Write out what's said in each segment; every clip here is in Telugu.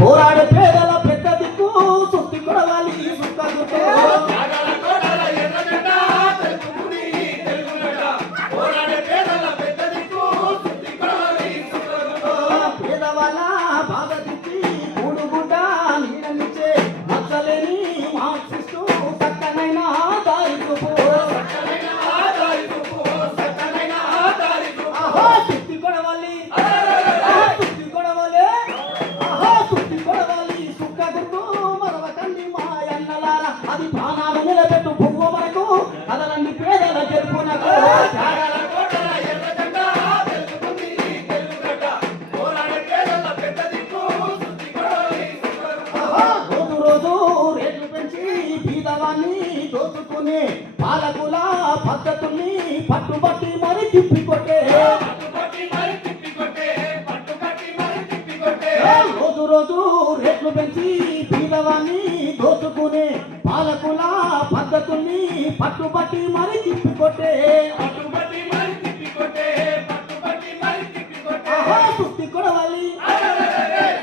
పోరాడే పేదల పెద్ద దిక్కు సుత్తి కొడవాలి సుక్కదుతో పేదవాళ్ళ బాధ తిప్పి కూడుగుడ్డ నీడనిచ్చే మచ్చలేని మార్క్సిస్టు సక్కనైన దారి చూపు సుత్తి కొడవాలి సుత్తి కొడవాలి సుత్తి కొడవాలి సుక్క గుర్తు మరవకండి మా అన్నలారా అది ప్రాణాలు నిలబెట్టు పువ్వు వరకు కదలండి పేదల గెలుపునకు రోజు రేట్లు పెంచి బీదవాన్ని దోచుకునే పాలకుల పద్ధతుల్ని పట్టుబట్టి మరి తిప్పికొట్టే రోజు రేట్లు పెంచి బీదవాన్ని దోచుకునే పాలకుల పద్ధతుల్ని పట్టుబట్టి మరి తిప్పికొట్టే సుత్తి కొడవాలి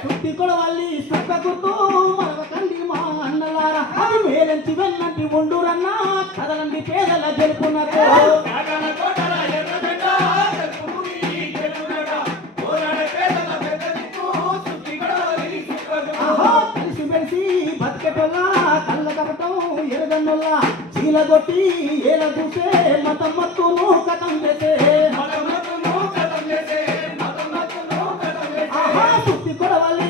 సుత్తి కొడవాలి సుక్క గుర్తు మరవకండి మా అన్నలారా అది మేలంచి వెళ్ళండి ఉండురన్నా కదలండి పేదల గెలుపునకు కలిసి మెలిసి బతికెటోళ్ళ కళ్ళ కపటం ఎరగన్నోళ్ళ చీలగొట్టి ఏల చూసే మతం మత్తును కథం చేసే సుత్తి కొడవాలి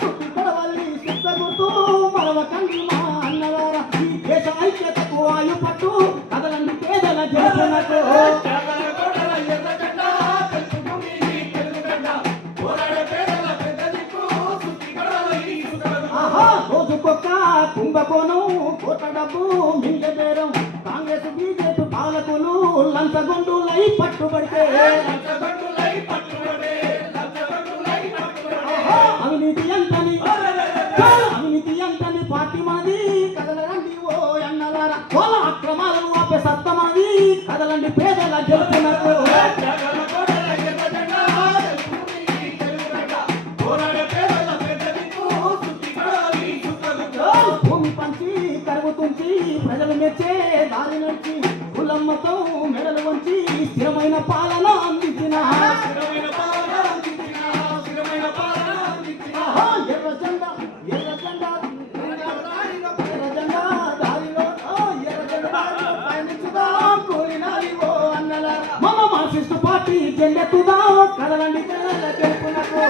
సుత్తి కొడవాలి సుత్త గుర్తు మరవకండి మా అన్నలారా ఈ దేశ ఐక్యతకు ఆయు పట్టు కదలండి పేదల గెలుపునకు రోజుకొక్క కుంభకోణం కోట డబ్బు మింగ బేరం కాంగ్రెస్ బీజేపీ పాలకులు లంచగొండులై పట్టుబడితే అవినీతి ఎంతని పార్టీ మనది కదలండి ఓ అన్నలారా వాళ్ళ అక్రమాలను ఆపే సత్త మనది కదలండి పేదల గెలుపునకు భూమి పంచి కరుగుతుంచి ప్రజలు మెచ్చే దారి నుంచి కులమ్మతో మెడలు వంచి స్థిరమైన పాలన అందించిన ఎర్ర జెండా ఎర్ర జెండా ఎర్ర జెండా దారిలో ఎర్ర జెండా పయనించుదాం కూలినాలి ఓ అన్నలారా మన మార్క్సిస్టు పార్టీ జెండెత్తుదాం కదలండి పేదల గెలుపునకు